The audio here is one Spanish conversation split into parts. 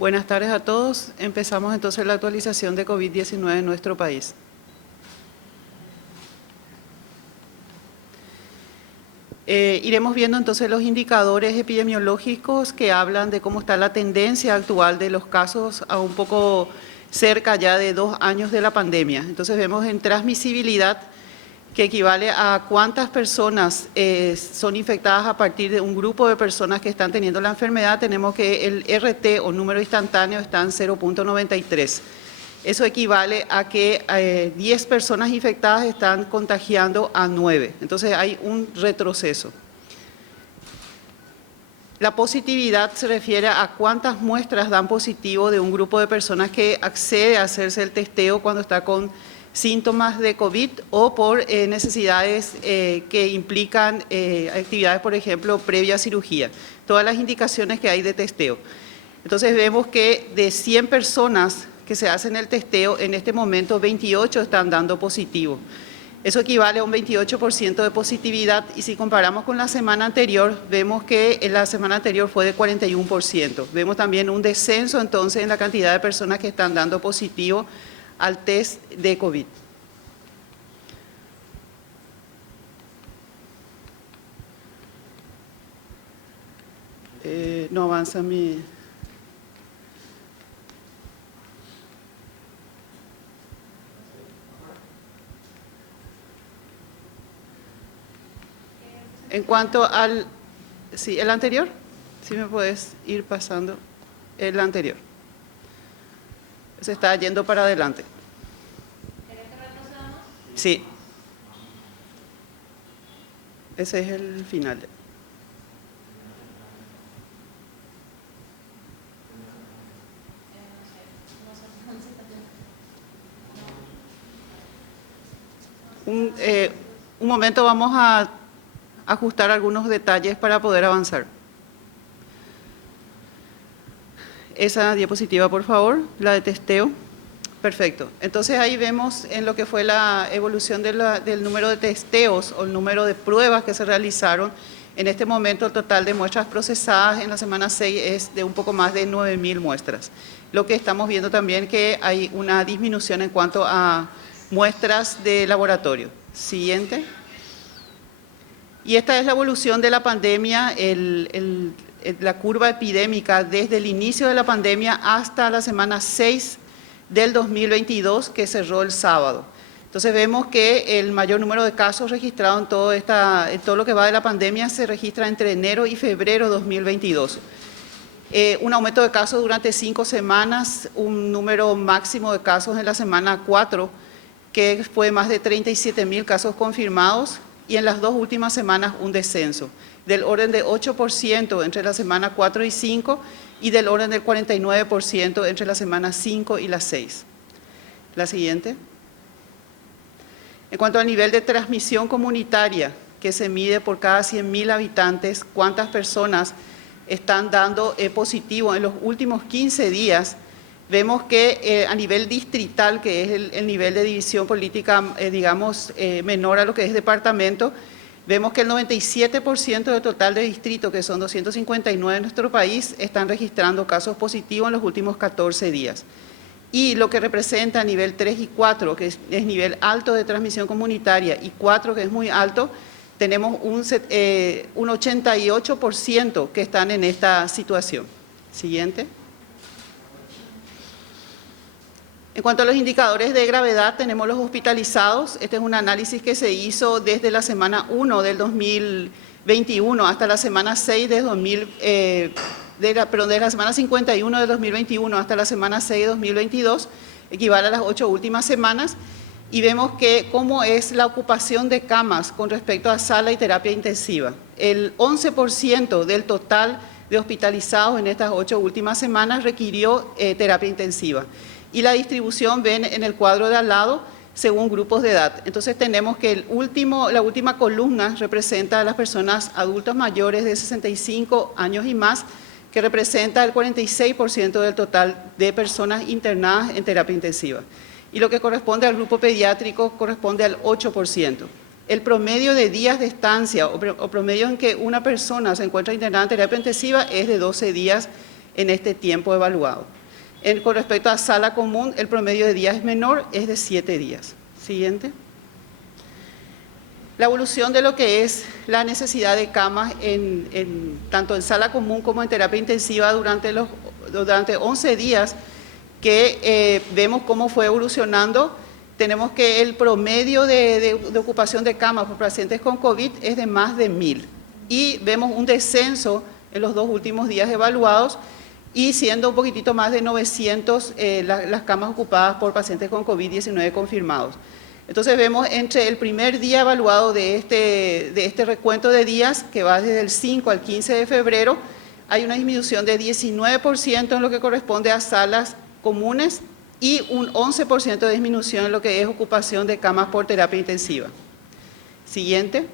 Buenas tardes a todos. Empezamos entonces la actualización de COVID-19 en nuestro país. Iremos viendo entonces los indicadores epidemiológicos que hablan de cómo está la tendencia actual de los casos a un poco cerca ya de 2 años de la pandemia. Entonces vemos en transmisibilidad, que equivale a cuántas personas son infectadas a partir de un grupo de personas que están teniendo la enfermedad. Tenemos que el RT o número instantáneo está en 0.93. Eso equivale a que 10 personas infectadas están contagiando a 9. Entonces hay un retroceso. La positividad se refiere a cuántas muestras dan positivo de un grupo de personas que accede a hacerse el testeo cuando está con síntomas de COVID o por necesidades que implican actividades, por ejemplo, previa a cirugía. Todas las indicaciones que hay de testeo. Entonces vemos que de 100 personas que se hacen el testeo, en este momento 28 están dando positivo. Eso equivale a un 28% de positividad y si comparamos con la semana anterior, vemos que en la semana anterior fue de 41%. Vemos también un descenso entonces en la cantidad de personas que están dando positivo al test de COVID. No avanza mi... En cuanto al... Sí, el anterior, si me puedes ir pasando el anterior. Se está yendo para adelante. Sí. Ese es el final. Un momento, vamos a ajustar algunos detalles para poder avanzar. Esa diapositiva, por favor, la de testeo. Perfecto. Entonces ahí vemos en lo que fue la evolución del número de testeos o el número de pruebas que se realizaron. En este momento el total de muestras procesadas en la semana 6 es de un poco más de 9.000 muestras. Lo que estamos viendo también que hay una disminución en cuanto a muestras de laboratorio. Siguiente. Y esta es la evolución de la pandemia, la curva epidémica desde el inicio de la pandemia hasta la semana 6 del 2022 que cerró el sábado. Entonces vemos que el mayor número de casos registrados en todo lo que va de la pandemia se registra entre enero y febrero de 2022. Un aumento de casos durante 5 semanas, un número máximo de casos en la semana 4, que fue más de 37.000 casos confirmados, y en las 2 últimas semanas un descenso del orden de 8% entre la semana 4 y 5 y del orden del 49% entre la semana 5 y la 6. La siguiente. En cuanto al nivel de transmisión comunitaria, que se mide por cada 100.000 habitantes, cuántas personas están dando positivo en los últimos 15 días, vemos que a nivel distrital, que es el nivel de división política, digamos, menor a lo que es departamento, vemos que el 97% del total de distritos, que son 259 en nuestro país, están registrando casos positivos en los últimos 14 días. Y lo que representa a nivel 3 y 4, que es nivel alto de transmisión comunitaria, y 4, que es muy alto, tenemos un 88% que están en esta situación. Siguiente. En cuanto a los indicadores de gravedad, tenemos los hospitalizados. Este es un análisis que se hizo desde la semana 1 del 2021 hasta la semana 6 de la semana 51 del 2021 hasta la semana 6 de 2022, equivale a las 8 últimas semanas, y vemos que cómo es la ocupación de camas con respecto a sala y terapia intensiva. El 11% del total de hospitalizados en estas 8 últimas semanas requirió terapia intensiva. Y la distribución ven en el cuadro de al lado según grupos de edad. Entonces tenemos que la última columna representa a las personas adultos mayores de 65 años y más, que representa el 46% del total de personas internadas en terapia intensiva. Y lo que corresponde al grupo pediátrico corresponde al 8%. El promedio de días de estancia o promedio en que una persona se encuentra internada en terapia intensiva es de 12 días en este tiempo evaluado. Con respecto a sala común, el promedio de días es menor, es de 7 días. Siguiente. La evolución de lo que es la necesidad de camas tanto en sala común como en terapia intensiva durante 11 días que vemos cómo fue evolucionando. Tenemos que el promedio de ocupación de camas por pacientes con COVID es de más de 1000 y vemos un descenso en los 2 últimos días evaluados y siendo un poquitito más de 900 las camas ocupadas por pacientes con COVID-19 confirmados. Entonces vemos entre el primer día evaluado de este recuento de días, que va desde el 5 al 15 de febrero, hay una disminución de 19% en lo que corresponde a salas comunes y un 11% de disminución en lo que es ocupación de camas por terapia intensiva. Siguiente.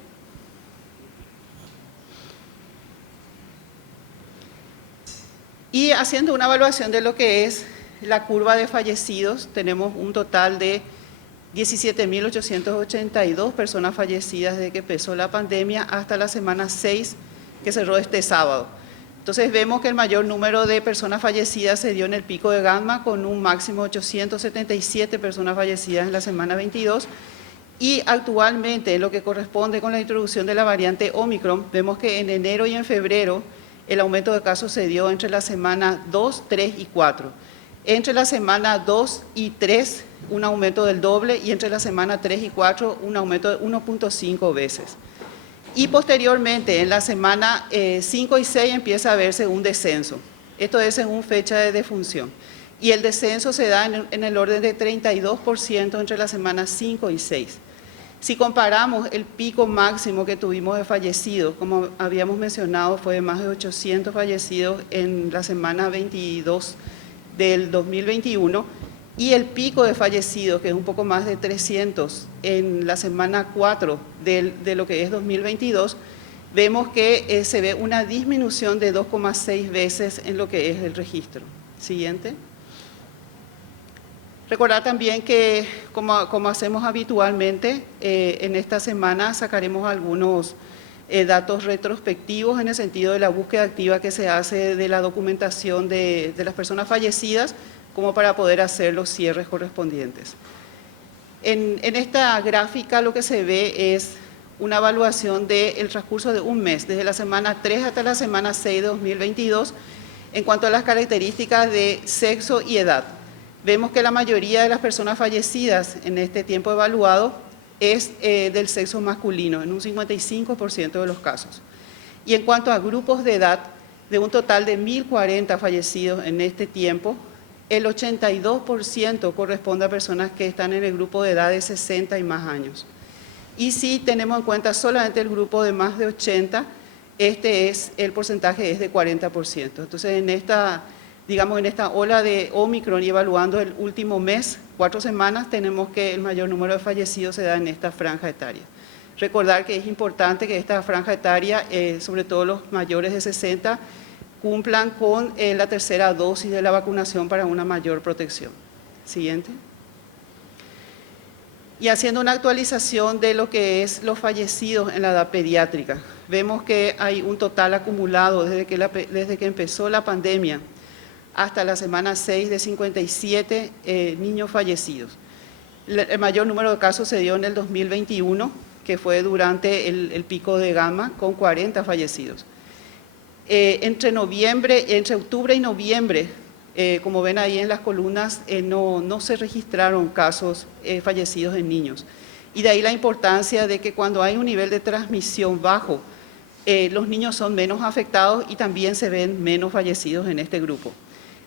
Y haciendo una evaluación de lo que es la curva de fallecidos, tenemos un total de 17.882 personas fallecidas desde que empezó la pandemia hasta la semana 6 que cerró este sábado. Entonces vemos que el mayor número de personas fallecidas se dio en el pico de Gamma con un máximo de 877 personas fallecidas en la semana 22 y actualmente en lo que corresponde con la introducción de la variante Omicron, vemos que en enero y en febrero el aumento de casos se dio entre la semana 2, 3 y 4. Entre la semana 2 y 3 un aumento del doble y entre la semana 3 y 4 un aumento de 1.5 veces. Y posteriormente, en la semana 5 y 6 empieza a verse un descenso. Esto es según fecha de defunción. Y el descenso se da en el orden de 32% entre las semanas 5 y 6. Si comparamos el pico máximo que tuvimos de fallecidos, como habíamos mencionado, fue de más de 800 fallecidos en la semana 22 del 2021, y el pico de fallecidos, que es un poco más de 300 en la semana 4 de lo que es 2022, vemos que se ve una disminución de 2,6 veces en lo que es el registro. Siguiente. Recordar también que, como hacemos habitualmente, en esta semana sacaremos algunos datos retrospectivos en el sentido de la búsqueda activa que se hace de la documentación de las personas fallecidas, como para poder hacer los cierres correspondientes. En esta gráfica lo que se ve es una evaluación del transcurso de un mes, desde la semana 3 hasta la semana 6 de 2022, en cuanto a las características de sexo y edad. Vemos que la mayoría de las personas fallecidas en este tiempo evaluado es del sexo masculino, en un 55% de los casos. Y en cuanto a grupos de edad, de un total de 1.040 fallecidos en este tiempo, el 82% corresponde a personas que están en el grupo de edad de 60 y más años. Y si tenemos en cuenta solamente el grupo de más de 80, el porcentaje es de 40%. Entonces, en esta ola de Omicron y evaluando el último mes, 4 semanas, tenemos que el mayor número de fallecidos se da en esta franja etaria. Recordar que es importante que esta franja etaria, sobre todo los mayores de 60, cumplan con la tercera dosis de la vacunación para una mayor protección. Siguiente. Y haciendo una actualización de lo que es los fallecidos en la edad pediátrica, vemos que hay un total acumulado desde que empezó la pandemia hasta la semana 6 de 57 niños fallecidos. El mayor número de casos se dio en el 2021, que fue durante el pico de Gamma, con 40 fallecidos. Entre octubre y noviembre, como ven ahí en las columnas, no se registraron casos fallecidos en niños. Y de ahí la importancia de que cuando hay un nivel de transmisión bajo, los niños son menos afectados y también se ven menos fallecidos en este grupo.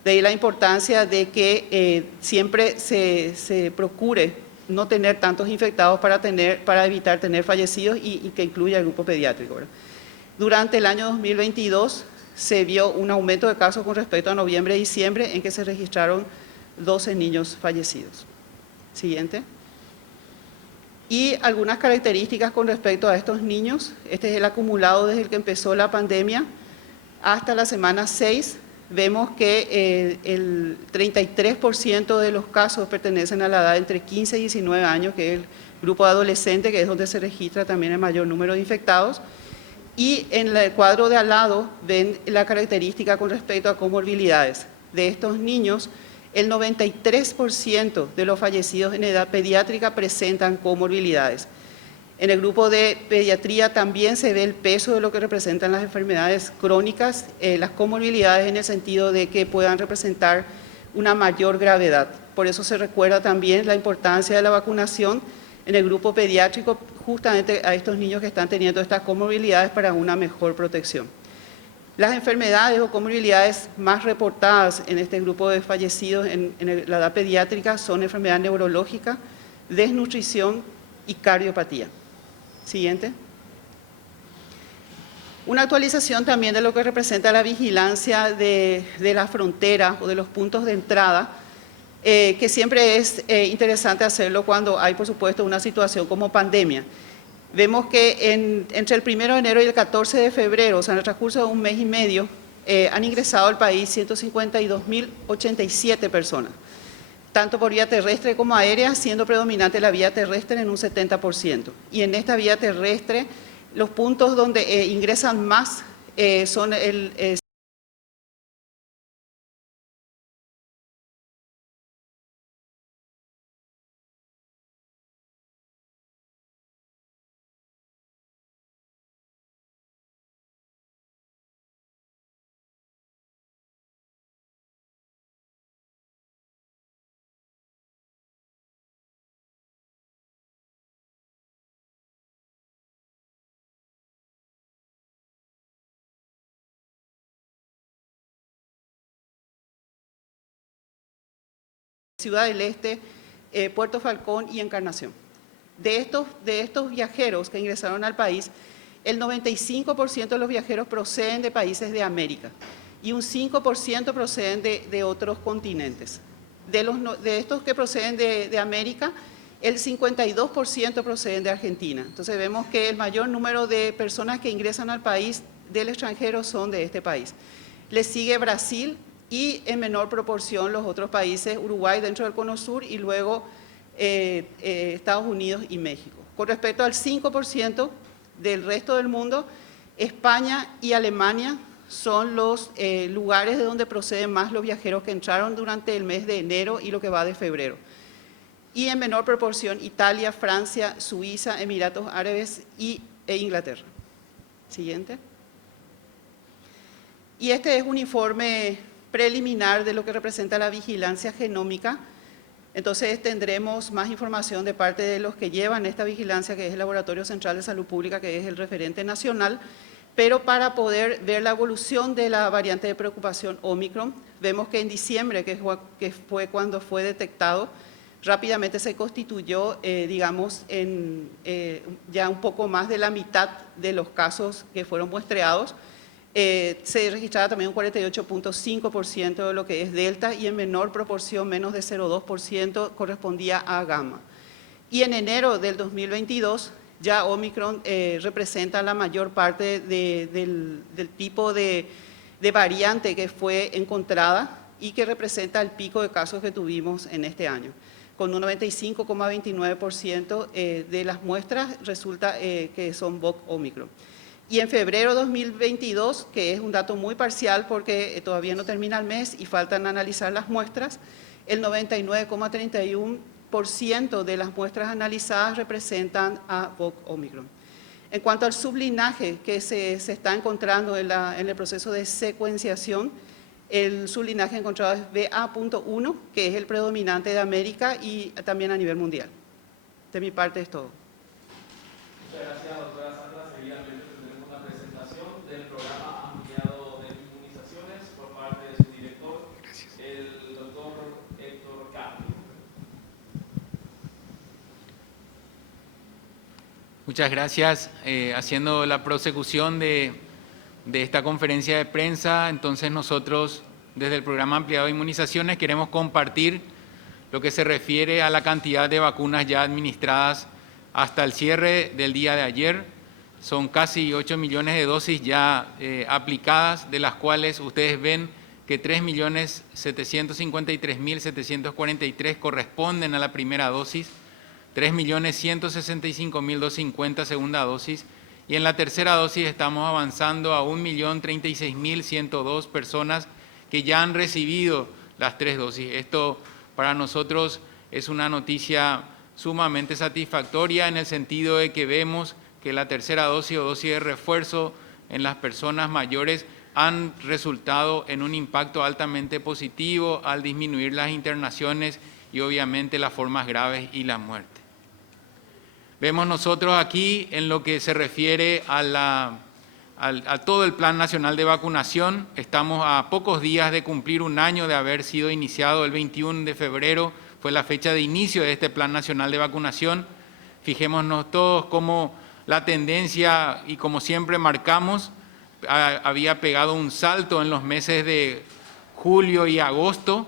De ahí la importancia de que siempre se procure no tener tantos infectados para evitar tener fallecidos y que incluya el grupo pediátrico, ¿verdad? Durante el año 2022 se vio un aumento de casos con respecto a noviembre y diciembre, en que se registraron 12 niños fallecidos. Siguiente. Y algunas características con respecto a estos niños. Este es el acumulado desde el que empezó la pandemia hasta la semana 6. Vemos que el 33% de los casos pertenecen a la edad entre 15 y 19 años, que es el grupo de adolescentes, que es donde se registra también el mayor número de infectados. Y en el cuadro de al lado ven la característica con respecto a comorbilidades. De estos niños, el 93% de los fallecidos en edad pediátrica presentan comorbilidades. En el grupo de pediatría también se ve el peso de lo que representan las enfermedades crónicas, las comorbilidades en el sentido de que puedan representar una mayor gravedad. Por eso se recuerda también la importancia de la vacunación en el grupo pediátrico, justamente a estos niños que están teniendo estas comorbilidades para una mejor protección. Las enfermedades o comorbilidades más reportadas en este grupo de fallecidos en la edad pediátrica son enfermedad neurológica, desnutrición y cardiopatía. Siguiente. Una actualización también de lo que representa la vigilancia de las fronteras o de los puntos de entrada, que siempre es interesante hacerlo cuando hay, por supuesto, una situación como pandemia. Vemos que entre el 1 de enero y el 14 de febrero, o sea, en el transcurso de un mes y medio, han ingresado al país 152.087 personas, tanto por vía terrestre como aérea, siendo predominante la vía terrestre en un 70%. Y en esta vía terrestre, los puntos donde ingresan más son el Ciudad del Este, Puerto Falcón y Encarnación. De estos viajeros que ingresaron al país, el 95% de los viajeros proceden de países de América y un 5% proceden de otros continentes. De estos que proceden de América, el 52% proceden de Argentina. Entonces vemos que el mayor número de personas que ingresan al país del extranjero son de este país. Le sigue Brasil y en menor proporción los otros países, Uruguay dentro del Cono Sur y luego Estados Unidos y México. Con respecto al 5% del resto del mundo, España y Alemania son los lugares de donde proceden más los viajeros que entraron durante el mes de enero y lo que va de febrero. Y en menor proporción Italia, Francia, Suiza, Emiratos Árabes e Inglaterra. Siguiente. Y este es un informe preliminar de lo que representa la vigilancia genómica. Entonces tendremos más información de parte de los que llevan esta vigilancia, que es el Laboratorio Central de Salud Pública, que es el referente nacional, pero para poder ver la evolución de la variante de preocupación Omicron, vemos que en diciembre, que fue cuando fue detectado, rápidamente se constituyó, digamos, ya un poco más de la mitad de los casos que fueron muestreados. Se registraba también un 48.5% de lo que es Delta y en menor proporción, menos de 0,2%, correspondía a Gamma. Y en enero del 2022 ya Omicron representa la mayor parte del tipo de variante que fue encontrada y que representa el pico de casos que tuvimos en este año. Con un 95,29% de las muestras resulta que son VOC Omicron. Y en febrero de 2022, que es un dato muy parcial porque todavía no termina el mes y faltan analizar las muestras, el 99,31% de las muestras analizadas representan a VOC Omicron. En cuanto al sublinaje que se está encontrando en el proceso de secuenciación, el sublinaje encontrado es BA.1, que es el predominante de América y también a nivel mundial. De mi parte es todo. Muchas gracias, doctora Sandra. Seguidamente tendremos una presentación del programa ampliado de inmunizaciones por parte de su director, el doctor Héctor Carri. Muchas gracias. Haciendo la prosecución de esta conferencia de prensa, entonces nosotros desde el programa ampliado de inmunizaciones queremos compartir lo que se refiere a la cantidad de vacunas ya administradas hasta el cierre del día de ayer. Son casi 8 millones de dosis ya aplicadas, de las cuales ustedes ven que 3.753.743 corresponden a la primera dosis, 3.165.250 segunda dosis y en la tercera dosis estamos avanzando a 1.036.102 personas que ya han recibido las 3 dosis. Esto para nosotros es una noticia sumamente satisfactoria en el sentido de que vemos que la tercera dosis o dosis de refuerzo en las personas mayores han resultado en un impacto altamente positivo al disminuir las internaciones y obviamente las formas graves y la muerte. Vemos nosotros aquí en lo que se refiere a todo el Plan Nacional de Vacunación, estamos a pocos días de cumplir un año de haber sido iniciado. El 21 de febrero fue la fecha de inicio de este Plan Nacional de Vacunación. Fijémonos todos cómo la tendencia, y como siempre marcamos, había pegado un salto en los meses de julio y agosto,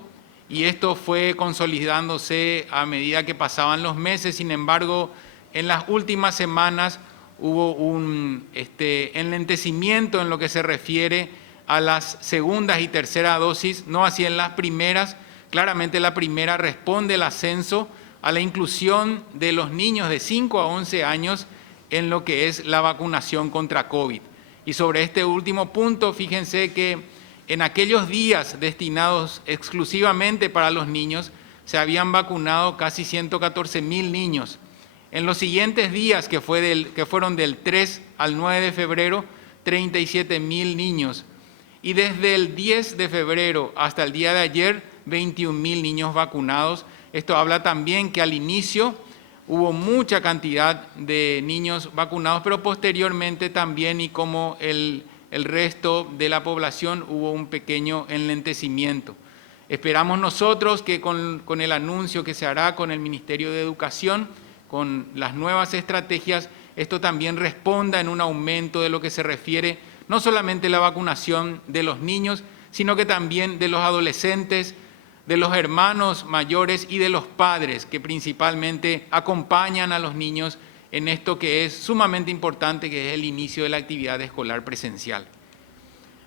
y esto fue consolidándose a medida que pasaban los meses. Sin embargo, en las últimas semanas hubo un enlentecimiento en lo que se refiere a las segundas y terceras dosis, no así en las primeras. Claramente la primera responde el ascenso a la inclusión de los niños de 5 a 11 años en lo que es la vacunación contra COVID. Y sobre este último punto, fíjense que en aquellos días destinados exclusivamente para los niños, se habían vacunado casi 114.000 niños. En los siguientes días, que fueron del 3 al 9 de febrero, 37.000 niños. Y desde el 10 de febrero hasta el día de ayer, 21.000 niños vacunados. Esto habla también que al inicio hubo mucha cantidad de niños vacunados, pero posteriormente también, y como el resto de la población, hubo un pequeño enlentecimiento. Esperamos nosotros que con el anuncio que se hará con el Ministerio de Educación, con las nuevas estrategias, esto también responda en un aumento de lo que se refiere no solamente a la vacunación de los niños, sino que también de los adolescentes, de los hermanos mayores y de los padres, que principalmente acompañan a los niños en esto que es sumamente importante, que es el inicio de la actividad escolar presencial.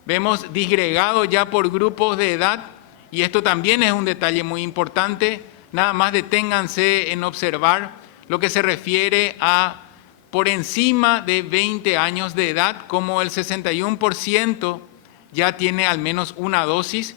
Vemos disgregado ya por grupos de edad, y esto también es un detalle muy importante. Nada más deténganse en observar lo que se refiere a por encima de 20 años de edad, como el 61% ya tiene al menos una dosis,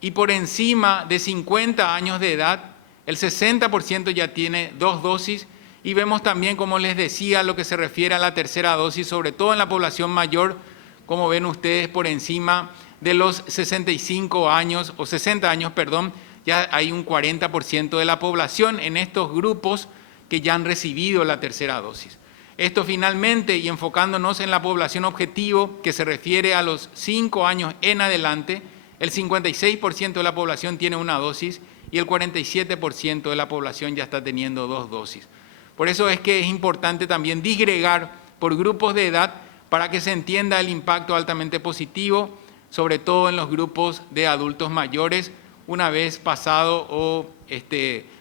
y por encima de 50 años de edad, el 60% ya tiene 2 dosis, y vemos también, como les decía, lo que se refiere a la tercera dosis, sobre todo en la población mayor, como ven ustedes, por encima de los 65 años, o 60 años, perdón, ya hay un 40% de la población en estos grupos que ya han recibido la tercera dosis. Esto finalmente, y enfocándonos en la población objetivo, que se refiere a los 5 años en adelante, el 56% de la población tiene una dosis y el 47% de la población ya está teniendo 2 dosis. Por eso es que es importante también disgregar por grupos de edad para que se entienda el impacto altamente positivo, sobre todo en los grupos de adultos mayores, una vez pasado o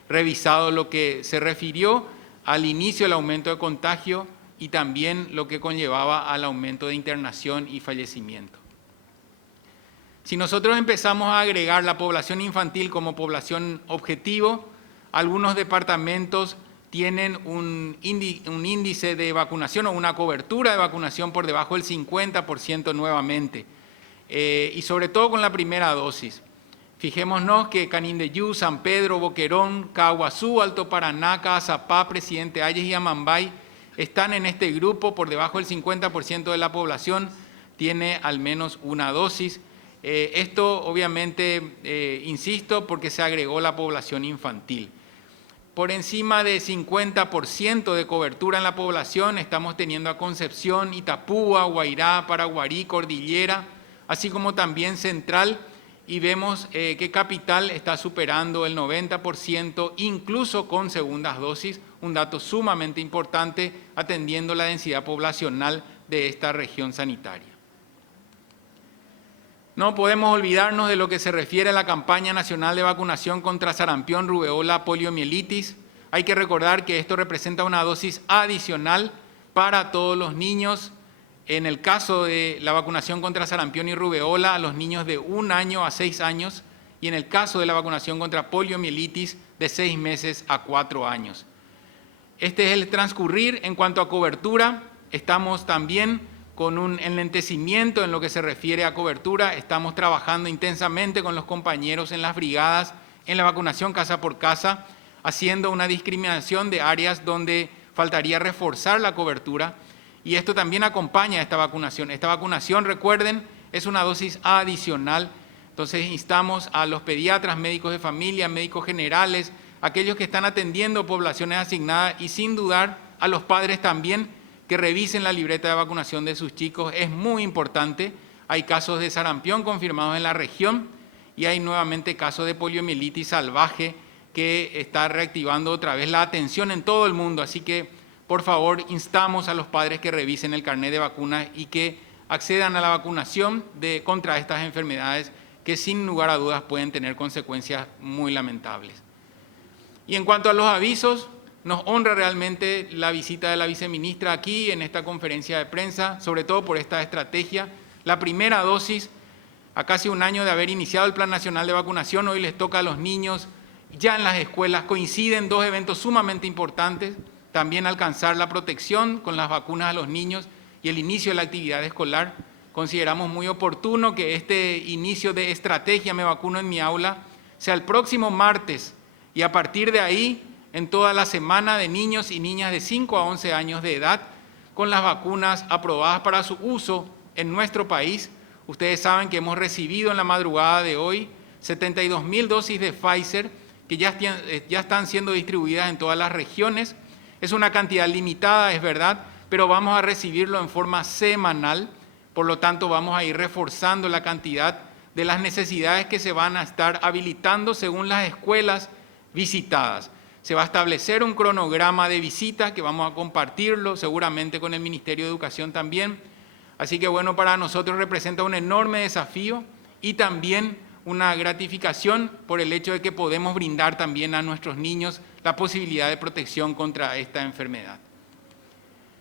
revisado lo que se refirió al inicio del aumento de contagio y también lo que conllevaba al aumento de internación y fallecimiento. Si nosotros empezamos a agregar la población infantil como población objetivo, algunos departamentos tienen un índice de vacunación o una cobertura de vacunación por debajo del 50% nuevamente, y sobre todo con la primera dosis. Fijémonos que Canindeyú, San Pedro, Boquerón, Caguazú, Alto Paraná, Caazapá, Presidente Hayes y Amambay están en este grupo. Por debajo del 50% de la población tiene al menos una dosis. Esto obviamente, insisto, porque se agregó la población infantil. Por encima de 50% de cobertura en la población estamos teniendo a Concepción, Itapúa, Guairá, Paraguarí, Cordillera, así como también Central, y vemos que Capital está superando el 90%, incluso con segundas dosis, un dato sumamente importante atendiendo la densidad poblacional de esta región sanitaria. No podemos olvidarnos de lo que se refiere a la campaña nacional de vacunación contra sarampión, rubeola, poliomielitis. Hay que recordar que esto representa una dosis adicional para todos los niños. En el caso de la vacunación contra sarampión y rubeola, a los niños de 1 año a 6 años, y en el caso de la vacunación contra poliomielitis, de 6 meses a 4 años. Este es el transcurrir en cuanto a cobertura. Estamos también con un enlentecimiento en lo que se refiere a cobertura. Estamos trabajando intensamente con los compañeros en las brigadas, en la vacunación casa por casa, haciendo una discriminación de áreas donde faltaría reforzar la cobertura. Y esto también acompaña a esta vacunación. Esta vacunación, recuerden, es una dosis adicional. Entonces instamos a los pediatras, médicos de familia, médicos generales, aquellos que están atendiendo poblaciones asignadas y sin dudar a los padres también que revisen la libreta de vacunación de sus chicos. Es muy importante. Hay casos de sarampión confirmados en la región y hay nuevamente casos de poliomielitis salvaje que está reactivando otra vez la atención en todo el mundo. Así que, por favor, instamos a los padres que revisen el carnet de vacunas y que accedan a la vacunación contra estas enfermedades que sin lugar a dudas pueden tener consecuencias muy lamentables. Y en cuanto a los avisos, nos honra realmente la visita de la viceministra aquí en esta conferencia de prensa, sobre todo por esta estrategia. La primera dosis, a casi un año de haber iniciado el Plan Nacional de Vacunación, hoy les toca a los niños ya en las escuelas. Coinciden dos eventos sumamente importantes, también alcanzar la protección con las vacunas a los niños y el inicio de la actividad escolar. Consideramos muy oportuno que este inicio de estrategia Me Vacuno en mi Aula sea el próximo martes y a partir de ahí, en toda la semana de niños y niñas de 5 a 11 años de edad, con las vacunas aprobadas para su uso en nuestro país. Ustedes saben que hemos recibido en la madrugada de hoy 72.000 dosis de Pfizer que ya están siendo distribuidas en todas las regiones. Es una cantidad limitada, es verdad, pero vamos a recibirlo en forma semanal. Por lo tanto, vamos a ir reforzando la cantidad de las necesidades que se van a estar habilitando según las escuelas visitadas. Se va a establecer un cronograma de visitas que vamos a compartirlo seguramente con el Ministerio de Educación también. Así que bueno, para nosotros representa un enorme desafío y también una gratificación por el hecho de que podemos brindar también a nuestros niños la posibilidad de protección contra esta enfermedad.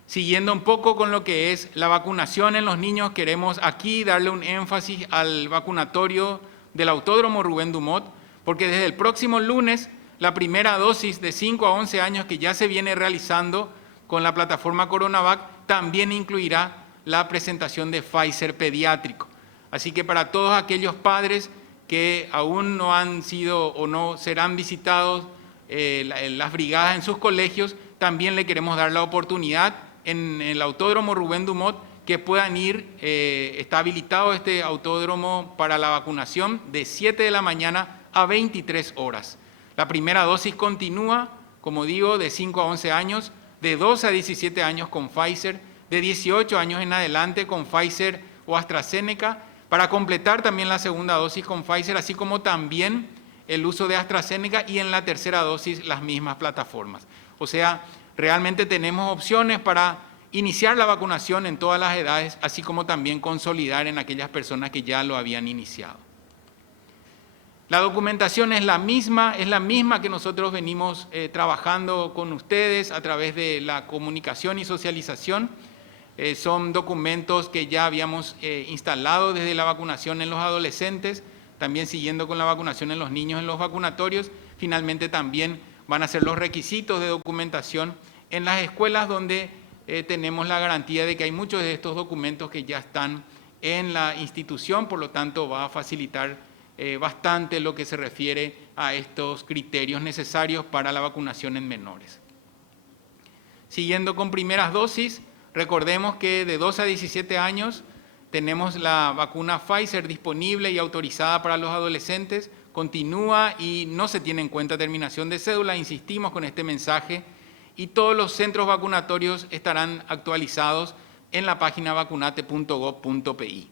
Siguiendo un poco con lo que es la vacunación en los niños, queremos aquí darle un énfasis al vacunatorio del Autódromo Rubén Dumont, porque desde el próximo lunes la primera dosis de 5 a 11 años que ya se viene realizando con la plataforma Coronavac también incluirá la presentación de Pfizer pediátrico. Así que para todos aquellos padres que aún no han sido o no serán visitados las brigadas en sus colegios, también le queremos dar la oportunidad en el Autódromo Rubén Dumont que puedan ir. Está habilitado este autódromo para la vacunación de 7 de la mañana a 23 horas. La primera dosis continúa, como digo, de 5 a 11 años, de 12 a 17 años con Pfizer, de 18 años en adelante con Pfizer o AstraZeneca, para completar también la segunda dosis con Pfizer, así como también el uso de AstraZeneca y en la tercera dosis las mismas plataformas. O sea, realmente tenemos opciones para iniciar la vacunación en todas las edades, así como también consolidar en aquellas personas que ya lo habían iniciado. La documentación es la misma que nosotros venimos trabajando con ustedes a través de la comunicación y socialización. Son documentos que ya habíamos instalado desde la vacunación en los adolescentes, también siguiendo con la vacunación en los niños en los vacunatorios. Finalmente también van a ser los requisitos de documentación en las escuelas donde tenemos la garantía de que hay muchos de estos documentos que ya están en la institución, por lo tanto va a facilitar bastante lo que se refiere a estos criterios necesarios para la vacunación en menores. Siguiendo con primeras dosis, recordemos que de 12 a 17 años tenemos la vacuna Pfizer disponible y autorizada para los adolescentes, continúa y no se tiene en cuenta terminación de cédula, insistimos con este mensaje, y todos los centros vacunatorios estarán actualizados en la página vacunate.gov.pi.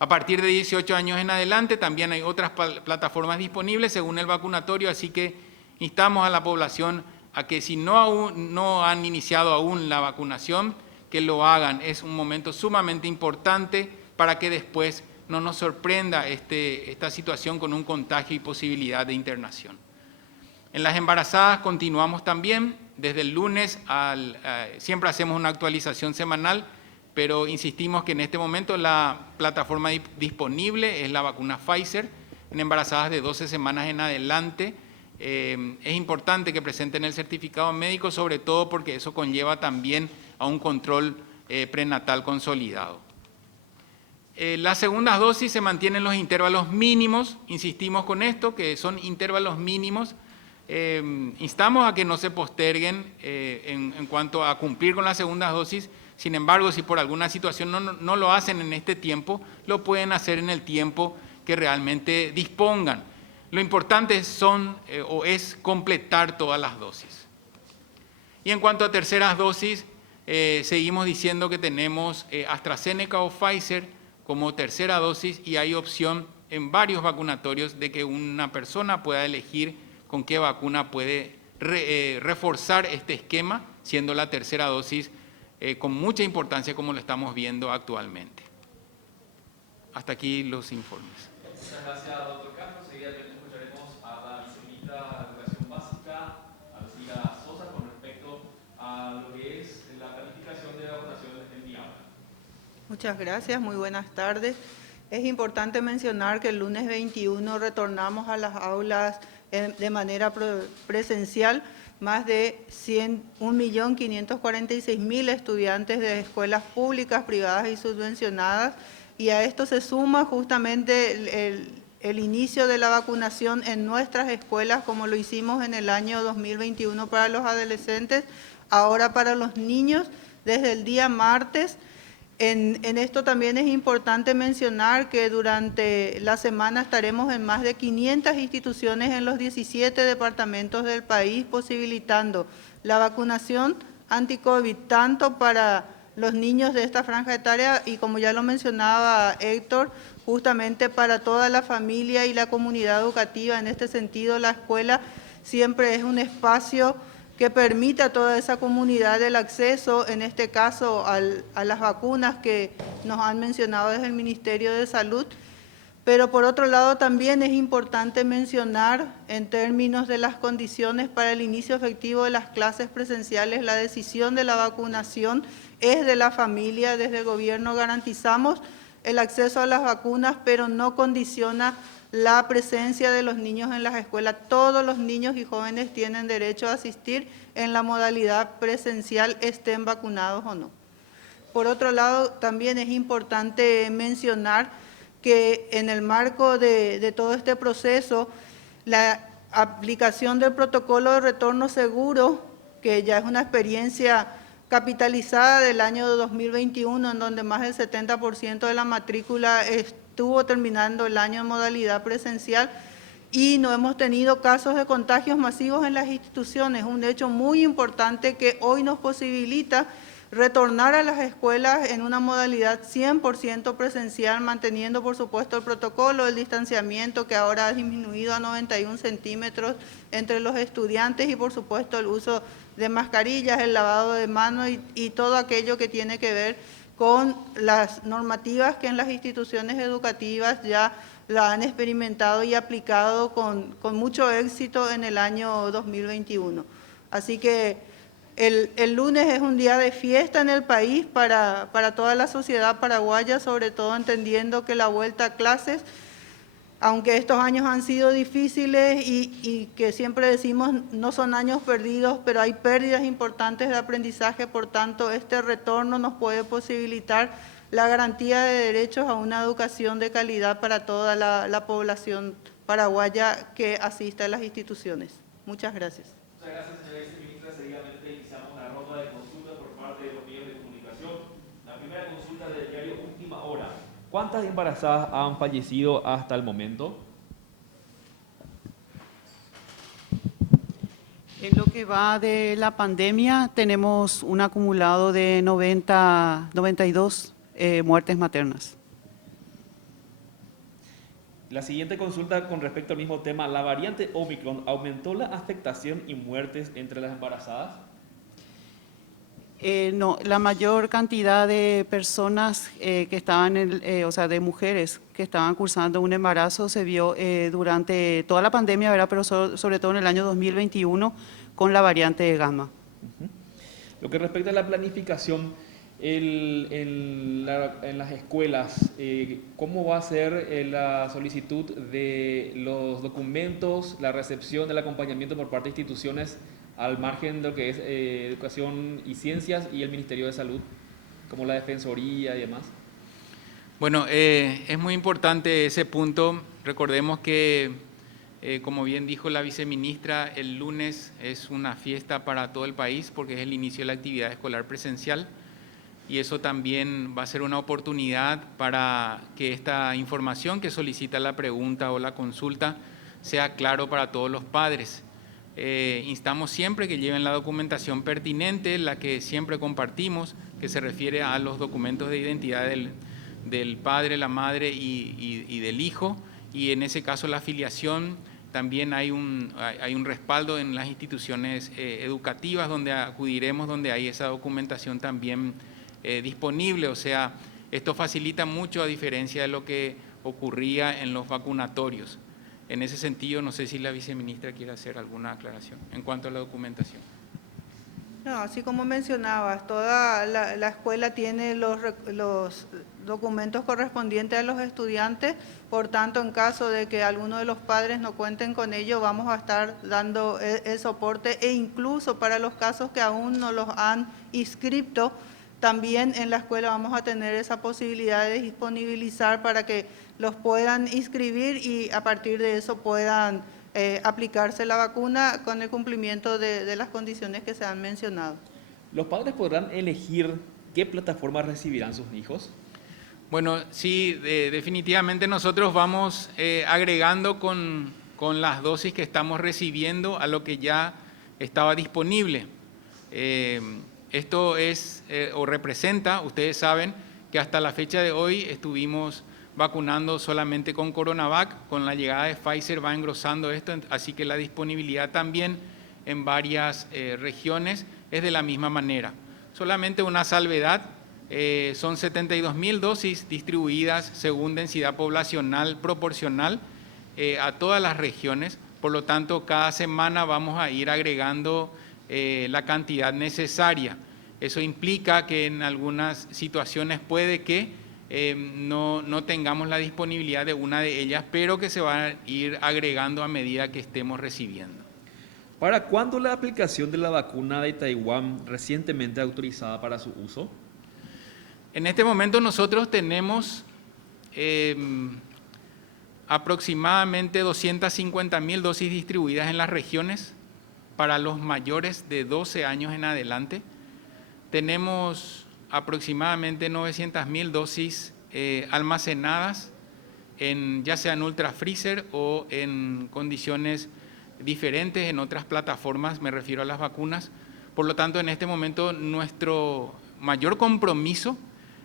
A partir de 18 años en adelante también hay otras plataformas disponibles según el vacunatorio, así que instamos a la población a que si no han iniciado aún la vacunación, que lo hagan. Es un momento sumamente importante para que después no nos sorprenda esta situación con un contagio y posibilidad de internación. En las embarazadas continuamos también, desde el lunes, siempre hacemos una actualización semanal, pero insistimos que en este momento la plataforma disponible es la vacuna Pfizer, en embarazadas de 12 semanas en adelante. Es importante que presenten el certificado médico, sobre todo porque eso conlleva también a un control prenatal consolidado. Las segundas dosis se mantienen los intervalos mínimos, insistimos con esto, que son intervalos mínimos. Instamos a que no se posterguen en cuanto a cumplir con las segundas dosis. Sin embargo, si por alguna situación no lo hacen en este tiempo, lo pueden hacer en el tiempo que realmente dispongan. Lo importante es completar todas las dosis. Y en cuanto a terceras dosis, seguimos diciendo que tenemos AstraZeneca o Pfizer como tercera dosis y hay opción en varios vacunatorios de que una persona pueda elegir con qué vacuna puede reforzar este esquema, siendo la tercera dosis con mucha importancia como lo estamos viendo actualmente. Hasta aquí los informes. Muchas gracias, doctor Castro. Seguidamente escucharemos a la viceministra de Educación Básica, Alcira Sosa, con respecto a lo que es la planificación de vacunaciones en día. Muchas gracias, muy buenas tardes. Es importante mencionar que el lunes 21 retornamos a las aulas de manera presencial más de 1.546.000 estudiantes de escuelas públicas, privadas y subvencionadas, y a esto se suma justamente el inicio de la vacunación en nuestras escuelas, como lo hicimos en el año 2021 para los adolescentes, ahora para los niños desde el día martes. En esto también es importante mencionar que durante la semana estaremos en más de 500 instituciones en los 17 departamentos del país, posibilitando la vacunación anti-COVID, tanto para los niños de esta franja etaria y, como ya lo mencionaba Héctor, justamente para toda la familia y la comunidad educativa. En este sentido, la escuela siempre es un espacio que permita a toda esa comunidad el acceso, en este caso, a las vacunas que nos han mencionado desde el Ministerio de Salud. Pero por otro lado también es importante mencionar, en términos de las condiciones para el inicio efectivo de las clases presenciales, la decisión de la vacunación es de la familia. Desde el gobierno garantizamos el acceso a las vacunas, pero no condiciona la presencia de los niños en las escuelas. Todos los niños y jóvenes tienen derecho a asistir en la modalidad presencial, estén vacunados o no. Por otro lado, también es importante mencionar que en el marco de todo este proceso, la aplicación del protocolo de retorno seguro, que ya es una experiencia capitalizada del año 2021, en donde más del 70% de la matrícula estuvo terminando el año en modalidad presencial y no hemos tenido casos de contagios masivos en las instituciones, un hecho muy importante que hoy nos posibilita retornar a las escuelas en una modalidad 100% presencial, manteniendo por supuesto el protocolo, el distanciamiento que ahora ha disminuido a 91 centímetros entre los estudiantes y por supuesto el uso de mascarillas, el lavado de manos y todo aquello que tiene que ver con las normativas que en las instituciones educativas ya la han experimentado y aplicado con mucho éxito en el año 2021. Así que el lunes es un día de fiesta en el país para toda la sociedad paraguaya, sobre todo entendiendo que la vuelta a clases, aunque estos años han sido difíciles y que siempre decimos no son años perdidos, pero hay pérdidas importantes de aprendizaje, por tanto este retorno nos puede posibilitar la garantía de derechos a una educación de calidad para toda la población paraguaya que asiste a las instituciones. Muchas gracias. Muchas gracias, señora viceministra. Seguidamente iniciamos la ronda de consultas por parte de los medios de comunicación. La primera consulta del diario Última Hora. ¿Cuántas embarazadas han fallecido hasta el momento? En lo que va de la pandemia, tenemos un acumulado de 92 muertes maternas. La siguiente consulta con respecto al mismo tema. ¿La variante Omicron aumentó la afectación y muertes entre las embarazadas? No, la mayor cantidad de personas que estaban, o sea, de mujeres que estaban cursando un embarazo se vio durante toda la pandemia, ¿verdad? Pero sobre todo en el año 2021 con la variante Gamma. Lo que respecta a la planificación en las escuelas, ¿cómo va a ser la solicitud de los documentos, la recepción del acompañamiento por parte de instituciones al margen de lo que es Educación y Ciencias y el Ministerio de Salud? como la Defensoría y demás? Bueno, es muy importante ese punto. Recordemos que, como bien dijo la viceministra, el lunes es una fiesta para todo el país porque es el inicio de la actividad escolar presencial y eso también va a ser una oportunidad para que esta información que solicita la pregunta o la consulta sea claro para todos los padres. Instamos siempre que lleven la documentación pertinente, la que siempre compartimos, que se refiere a los documentos de identidad del padre, la madre y del hijo, y en ese caso la afiliación. También hay un respaldo en las instituciones educativas donde acudiremos, donde hay esa documentación también disponible. O sea, esto facilita mucho a diferencia de lo que ocurría en los vacunatorios. En ese sentido, no sé si la viceministra quiere hacer alguna aclaración en cuanto a la documentación. No, así como mencionabas, toda la escuela tiene los documentos correspondientes a los estudiantes, por tanto, en caso de que alguno de los padres no cuenten con ello, vamos a estar dando el soporte e incluso para los casos que aún no los han inscrito, también en la escuela vamos a tener esa posibilidad de disponibilizar para que los puedan inscribir y a partir de eso puedan aplicarse la vacuna con el cumplimiento de las condiciones que se han mencionado. ¿Los padres podrán elegir qué plataforma recibirán sus hijos? Bueno, sí, definitivamente nosotros vamos agregando con las dosis que estamos recibiendo a lo que ya estaba disponible. Esto es o representa, ustedes saben, que hasta la fecha de hoy estuvimos vacunando solamente con CoronaVac, con la llegada de Pfizer va engrosando esto, así que la disponibilidad también en varias regiones es de la misma manera. Solamente una salvedad, son 72.000 dosis distribuidas según densidad poblacional proporcional a todas las regiones, por lo tanto cada semana vamos a ir agregando la cantidad necesaria. Eso implica que en algunas situaciones puede que no tengamos la disponibilidad de una de ellas, pero que se va a ir agregando a medida que estemos recibiendo. ¿Para cuándo la aplicación de la vacuna de Taiwán recientemente autorizada para su uso? En este momento nosotros tenemos aproximadamente 250.000 dosis distribuidas en las regiones para los mayores de 12 años en adelante. Tenemos aproximadamente 900.000 dosis almacenadas, ya sea en ultra freezer o en condiciones diferentes en otras plataformas, me refiero a las vacunas. Por lo tanto, en este momento nuestro mayor compromiso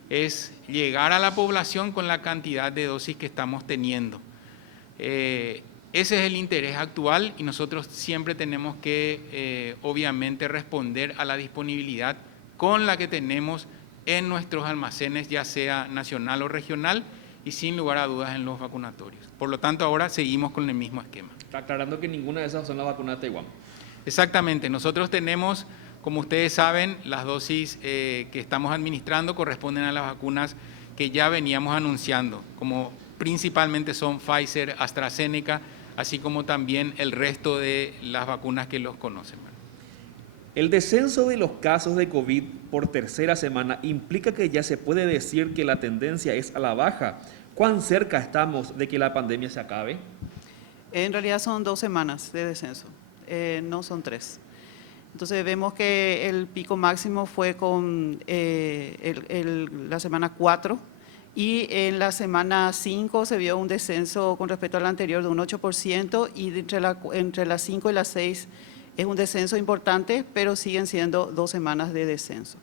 es llegar a la población con la cantidad de dosis que estamos teniendo. Ese es el interés actual y nosotros siempre tenemos que, obviamente, responder a la disponibilidad con la que tenemos en nuestros almacenes, ya sea nacional o regional, y sin lugar a dudas en los vacunatorios. Por lo tanto, ahora seguimos con el mismo esquema. Está aclarando que ninguna de esas son las vacunas de Taiwán. Exactamente. Nosotros tenemos, como ustedes saben, las dosis que estamos administrando corresponden a las vacunas que ya veníamos anunciando, como principalmente son Pfizer, AstraZeneca, así como también el resto de las vacunas que los conocen. El descenso de los casos de COVID por tercera semana implica que ya se puede decir que la tendencia es a la baja. ¿Cuán cerca estamos de que la pandemia se acabe? En realidad son 2 semanas de descenso, no son 3. Entonces vemos que el pico máximo fue con la semana 4 y en la semana 5 se vio un descenso con respecto al anterior de un 8% y entre las 5 y las 6 es un descenso importante, pero siguen siendo 2 semanas de descenso.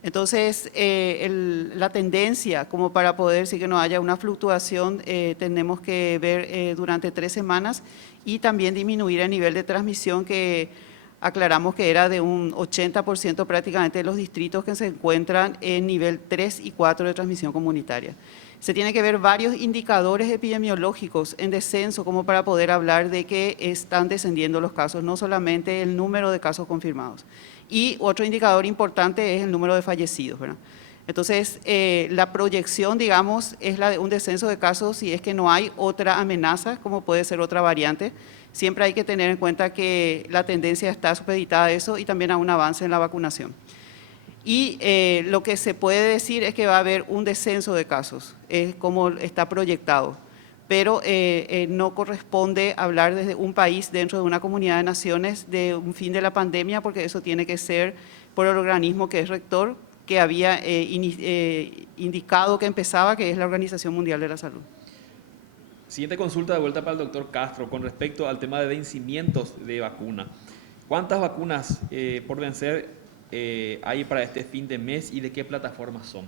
Entonces, la tendencia, como para poder decir que no haya una fluctuación, tenemos que ver durante 3 semanas y también disminuir el nivel de transmisión que aclaramos que era de un 80% prácticamente de los distritos que se encuentran en nivel 3 y 4 de transmisión comunitaria. Se tiene que ver varios indicadores epidemiológicos en descenso como para poder hablar de que están descendiendo los casos, no solamente el número de casos confirmados. Y otro indicador importante es el número de fallecidos, ¿verdad? Entonces, la proyección, digamos, es la de un descenso de casos si es que no hay otra amenaza, como puede ser otra variante. Siempre hay que tener en cuenta que la tendencia está supeditada a eso y también a un avance en la vacunación. Y lo que se puede decir es que va a haber un descenso de casos, es como está proyectado. Pero no corresponde hablar desde un país dentro de una comunidad de naciones de un fin de la pandemia, porque eso tiene que ser por el organismo que es rector, que había indicado que empezaba, que es la Organización Mundial de la Salud. Siguiente consulta de vuelta para el doctor Castro con respecto al tema de vencimientos de vacuna. ¿Cuántas vacunas por vencer hay para este fin de mes y de qué plataformas son?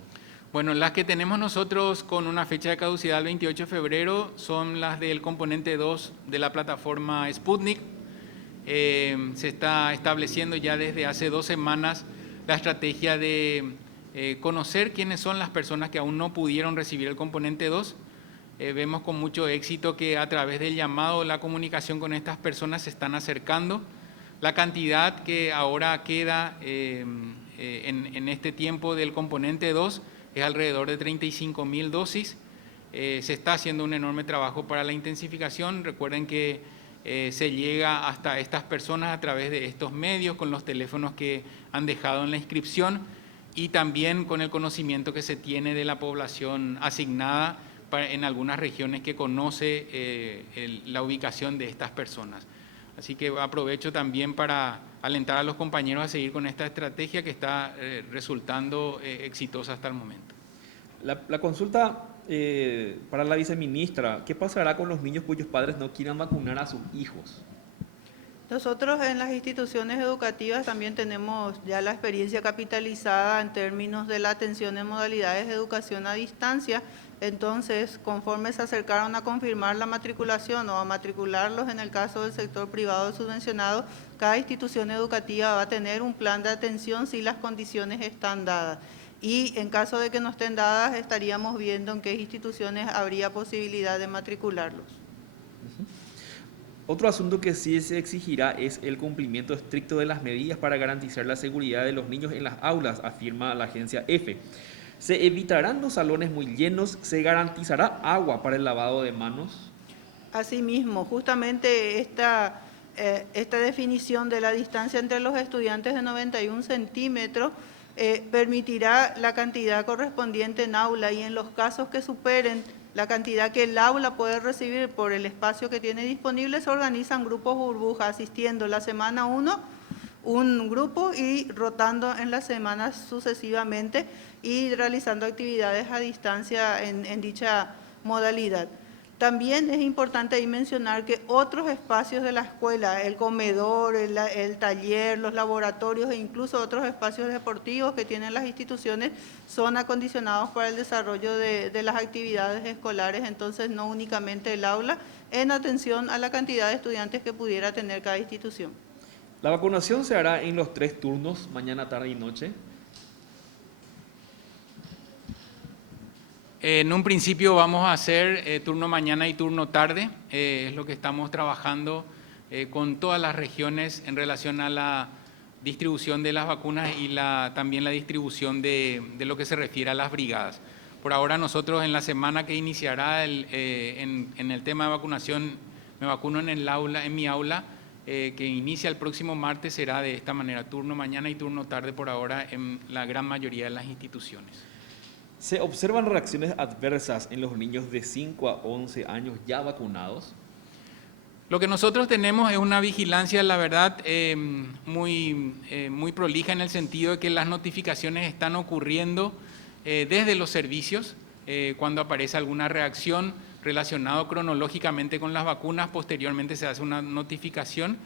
Bueno, las que tenemos nosotros con una fecha de caducidad el 28 de febrero son las del componente 2 de la plataforma Sputnik. Se está estableciendo ya desde hace 2 semanas la estrategia de conocer quiénes son las personas que aún no pudieron recibir el componente 2. Vemos con mucho éxito que a través del llamado, la comunicación con estas personas se están acercando. La cantidad que ahora queda en este tiempo del componente 2 es alrededor de 35.000 dosis. Se está haciendo un enorme trabajo para la intensificación. Recuerden que se llega hasta estas personas a través de estos medios, con los teléfonos que han dejado en la inscripción y también con el conocimiento que se tiene de la población asignada en algunas regiones que conoce la ubicación de estas personas. Así que aprovecho también para alentar a los compañeros a seguir con esta estrategia que está resultando exitosa hasta el momento. La consulta para la viceministra, ¿qué pasará con los niños cuyos padres no quieran vacunar a sus hijos? Nosotros en las instituciones educativas también tenemos ya la experiencia capitalizada en términos de la atención en modalidades de educación a distancia. Entonces, conforme se acercaron a confirmar la matriculación o a matricularlos en el caso del sector privado subvencionado, cada institución educativa va a tener un plan de atención si las condiciones están dadas. Y en caso de que no estén dadas, estaríamos viendo en qué instituciones habría posibilidad de matricularlos. Otro asunto que sí se exigirá es el cumplimiento estricto de las medidas para garantizar la seguridad de los niños en las aulas, afirma la agencia EFE. Se evitarán los salones muy llenos, se garantizará agua para el lavado de manos. Asimismo, justamente esta definición de la distancia entre los estudiantes de 91 centímetros permitirá la cantidad correspondiente en aula y en los casos que superen la cantidad que el aula puede recibir por el espacio que tiene disponible, se organizan grupos burbuja, asistiendo la semana 1 un grupo y rotando en las semanas sucesivamente y realizando actividades a distancia en dicha modalidad. También es importante ahí mencionar que otros espacios de la escuela, el comedor, el taller, los laboratorios e incluso otros espacios deportivos que tienen las instituciones son acondicionados para el desarrollo de las actividades escolares, entonces no únicamente el aula, en atención a la cantidad de estudiantes que pudiera tener cada institución. La vacunación se hará en los 3 turnos, mañana, tarde y noche. En un principio vamos a hacer turno mañana y turno tarde, es lo que estamos trabajando con todas las regiones en relación a la distribución de las vacunas y también la distribución de lo que se refiere a las brigadas. Por ahora nosotros en la semana que iniciará en el tema de vacunación, me vacuno en el aula, en mi aula, que inicia el próximo martes, será de esta manera, turno mañana y turno tarde por ahora en la gran mayoría de las instituciones. ¿Se observan reacciones adversas en los niños de 5 a 11 años ya vacunados? Lo que nosotros tenemos es una vigilancia, la verdad, muy prolija en el sentido de que las notificaciones están ocurriendo desde los servicios. Cuando aparece alguna reacción relacionada cronológicamente con las vacunas, posteriormente se hace una notificación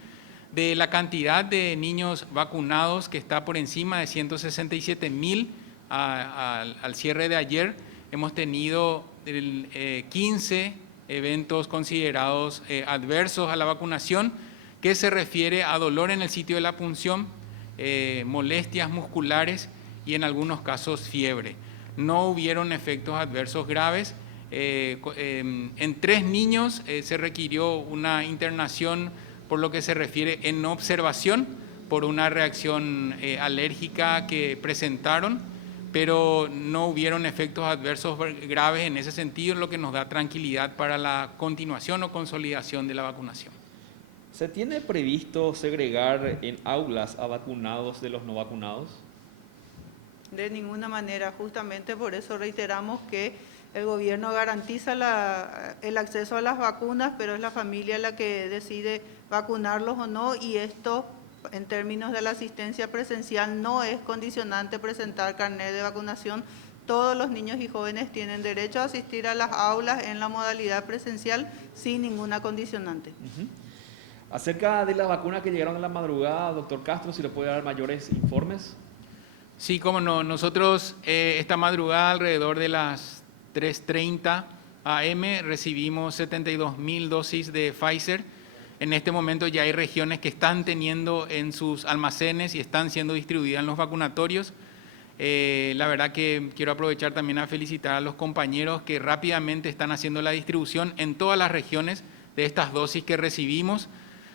de la cantidad de niños vacunados que está por encima de 167.000. Al cierre de ayer hemos tenido 15 eventos considerados adversos a la vacunación, que se refiere a dolor en el sitio de la punción, molestias musculares y en algunos casos fiebre. No hubieron efectos adversos graves. En 3 niños se requirió una internación por lo que se refiere en observación por una reacción alérgica que presentaron, pero no hubieron efectos adversos graves en ese sentido, lo que nos da tranquilidad para la continuación o consolidación de la vacunación. ¿Se tiene previsto segregar en aulas a vacunados de los no vacunados? De ninguna manera, justamente por eso reiteramos que el gobierno garantiza el acceso a las vacunas, pero es la familia la que decide vacunarlos o no, y esto, en términos de la asistencia presencial, no es condicionante presentar carnet de vacunación. Todos los niños y jóvenes tienen derecho a asistir a las aulas en la modalidad presencial sin ninguna condicionante. Acerca de las vacunas que llegaron en la madrugada, doctor Castro, si le puede dar mayores informes. Sí, cómo no. Nosotros esta madrugada alrededor de las 3:30 AM recibimos 72.000 dosis de Pfizer. En este momento ya hay regiones que están teniendo en sus almacenes y están siendo distribuidas en los vacunatorios. La verdad que quiero aprovechar también a felicitar a los compañeros que rápidamente están haciendo la distribución en todas las regiones de estas dosis que recibimos.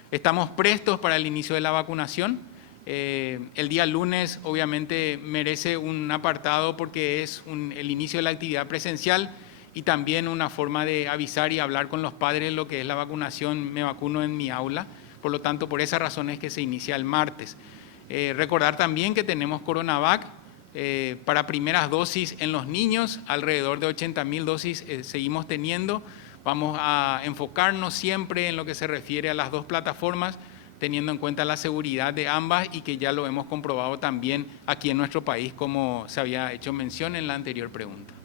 Estamos prestos para el inicio de la vacunación. El día lunes obviamente merece un apartado porque es el inicio de la actividad presencial y también una forma de avisar y hablar con los padres lo que es la vacunación, me vacuno en mi aula. Por lo tanto, por esa razón es que se inicia el martes. Recordar también que tenemos CoronaVac para primeras dosis en los niños, alrededor de 80.000 dosis seguimos teniendo. Vamos a enfocarnos siempre en lo que se refiere a las dos plataformas, teniendo en cuenta la seguridad de ambas y que ya lo hemos comprobado también aquí en nuestro país, como se había hecho mención en la anterior pregunta.